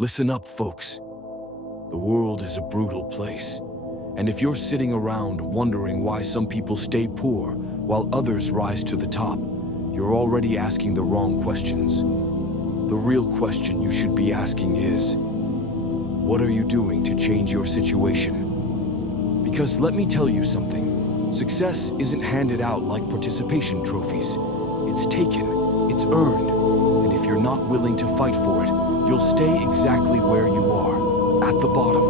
Listen up, folks. The world is a brutal place. And if you're sitting around wondering why some people stay poor while others rise to the top, you're already asking the wrong questions. The real question you should be asking is, what are you doing to change your situation? Because let me tell you something, success isn't handed out like participation trophies. It's taken, it's earned, and if you're not willing to fight for it, you'll stay exactly where you are, at the bottom.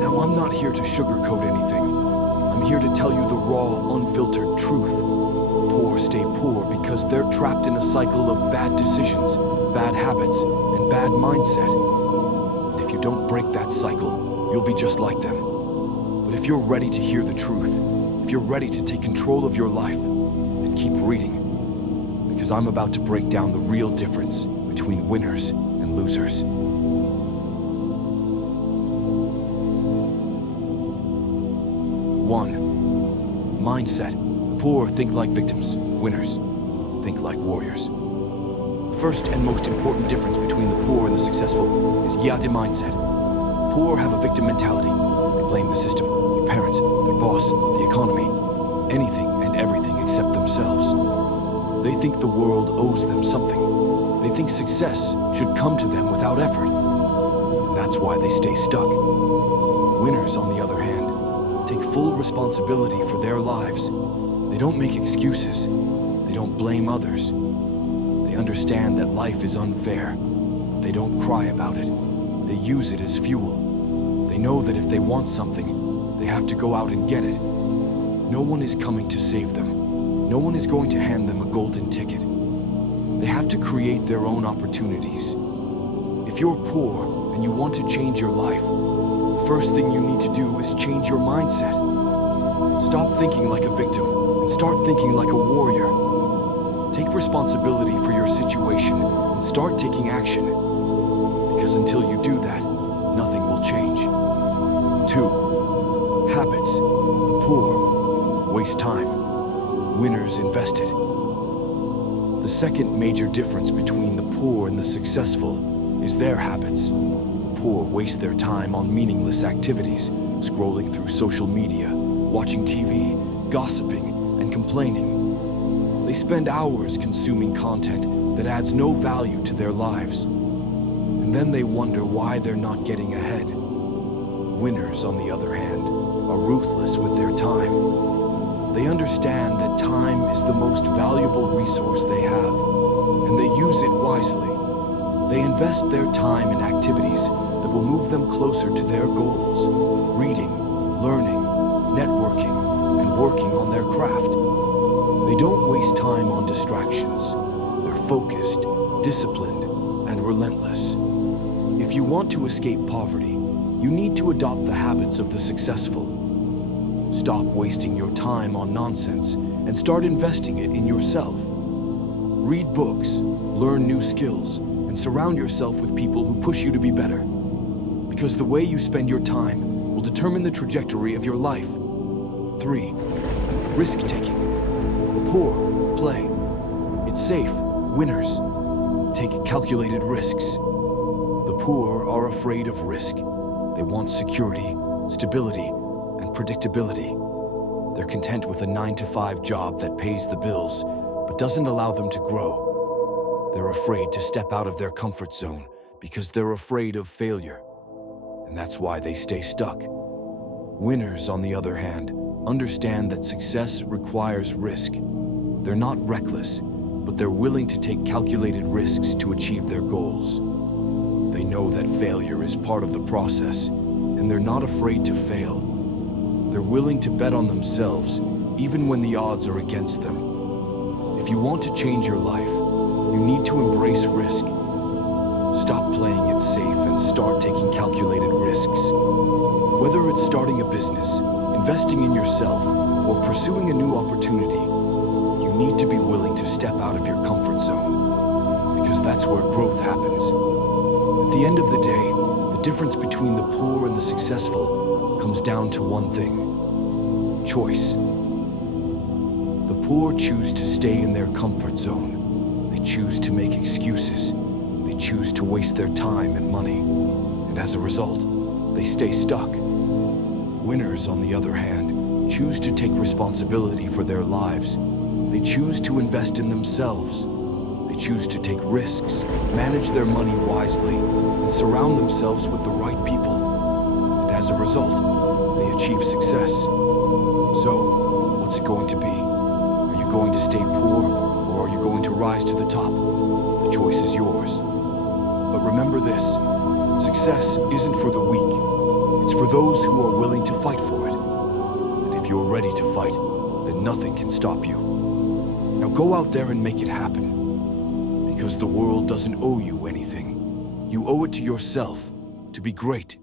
Now, I'm not here to sugarcoat anything. I'm here to tell you the raw, unfiltered truth. Poor stay poor because they're trapped in a cycle of bad decisions, bad habits, and bad mindset. And if you don't break that cycle, you'll be just like them. But if you're ready to hear the truth, if you're ready to take control of your life, then keep reading. Because I'm about to break down the real difference between winners and losers. 1. Mindset. Poor think like victims. Winners think like warriors. The first and most important difference between the poor and the successful is the mindset. Poor have a victim mentality. They blame the system, their parents, their boss, the economy, anything and everything except themselves. They think the world owes them something. They think success should come to them without effort. And that's why they stay stuck. Winners, on the other hand, take full responsibility for their lives. They don't make excuses. They don't blame others. They understand that life is unfair, but they don't cry about it. They use it as fuel. They know that if they want something, they have to go out and get it. No one is coming to save them. No one is going to hand them a golden ticket. They have to create their own opportunities. If you're poor and you want to change your life, the first thing you need to do is change your mindset. Stop thinking like a victim and start thinking like a warrior. Take responsibility for your situation and start taking action. Because until you do that, nothing will change. 2. Habits. The poor waste time. Winners invest it. The second major difference between the poor and the successful is their habits. The poor waste their time on meaningless activities, scrolling through social media, watching TV, gossiping, and complaining. They spend hours consuming content that adds no value to their lives. And then they wonder why they're not getting ahead. Winners, on the other hand, are ruthless with their time. They understand that time is the most valuable resource they have, and they use it wisely. They invest their time in activities that will move them closer to their goals, reading, learning, networking, and working on their craft. They don't waste time on distractions. They're focused, disciplined, and relentless. If you want to escape poverty, you need to adopt the habits of the successful. Stop wasting your time on nonsense and start investing it in yourself. Read books, learn new skills, and surround yourself with people who push you to be better. Because the way you spend your time will determine the trajectory of your life. 3. Risk-taking. The poor play. It's safe. Winners take calculated risks. The poor are afraid of risk. They want security, stability, and predictability. They're content with a 9-to-5 job that pays the bills, but doesn't allow them to grow. They're afraid to step out of their comfort zone because they're afraid of failure. And that's why they stay stuck. Winners, on the other hand, understand that success requires risk. They're not reckless, but they're willing to take calculated risks to achieve their goals. They know that failure is part of the process, and they're not afraid to fail. They're willing to bet on themselves, even when the odds are against them. If you want to change your life, you need to embrace risk. Stop playing it safe and start taking calculated risks. Whether it's starting a business, investing in yourself, or pursuing a new opportunity, you need to be willing to step out of your comfort zone, because that's where growth happens. At the end of the day, the difference between the poor and the successful comes down to one thing: choice. The poor choose to stay in their comfort zone. They choose to make excuses. They choose to waste their time and money. as a result, they stay stuck. Winners, on the other hand, choose to take responsibility for their lives. They choose to invest in themselves. They choose to take risks, manage their money wisely, and surround themselves with the right people. And as a result, they achieve success. So, what's it going to be? Are you going to stay poor, or are you going to rise to the top? The choice is yours. But remember this, success isn't for the weak. It's for those who are willing to fight for it. And if you're ready to fight, then nothing can stop you. Now go out there and make it happen. Because the world doesn't owe you anything. You owe it to yourself to be great